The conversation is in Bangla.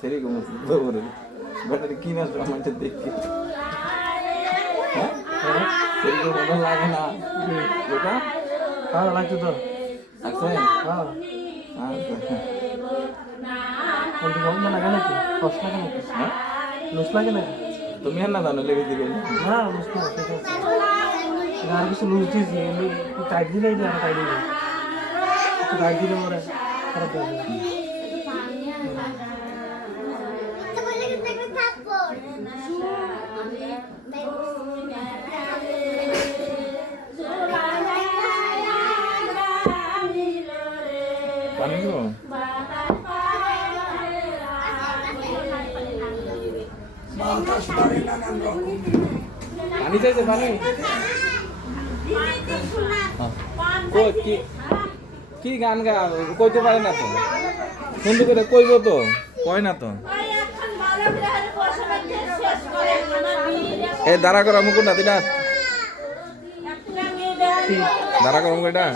সেরকম ব্যাটারি কি না আমাকে দেখি সেরকম মনে লাগে না যেটা ভালো লাগছে তো আছে ভালো লাগে নাকি কষ্ট লাগে নাকি হ্যাঁ লুজ লাগে নাকি তুমি আর না জানো লেগে দিবে না লুজ না ঠিক আছে আর কিছু লুজ দিয়েছি টাইট দিলেই আর টাইট দিলে টাইট দিলে মরে খারাপ লাগবে পানি গো পানি চাইছে পানি কই কি কি গান গা কইতে পারে না তো সুন্দর করে কইব তো কয় না তো এ দাঁড়া করা মুকুট না দিনা দাঁড়া করা মুকুট এটা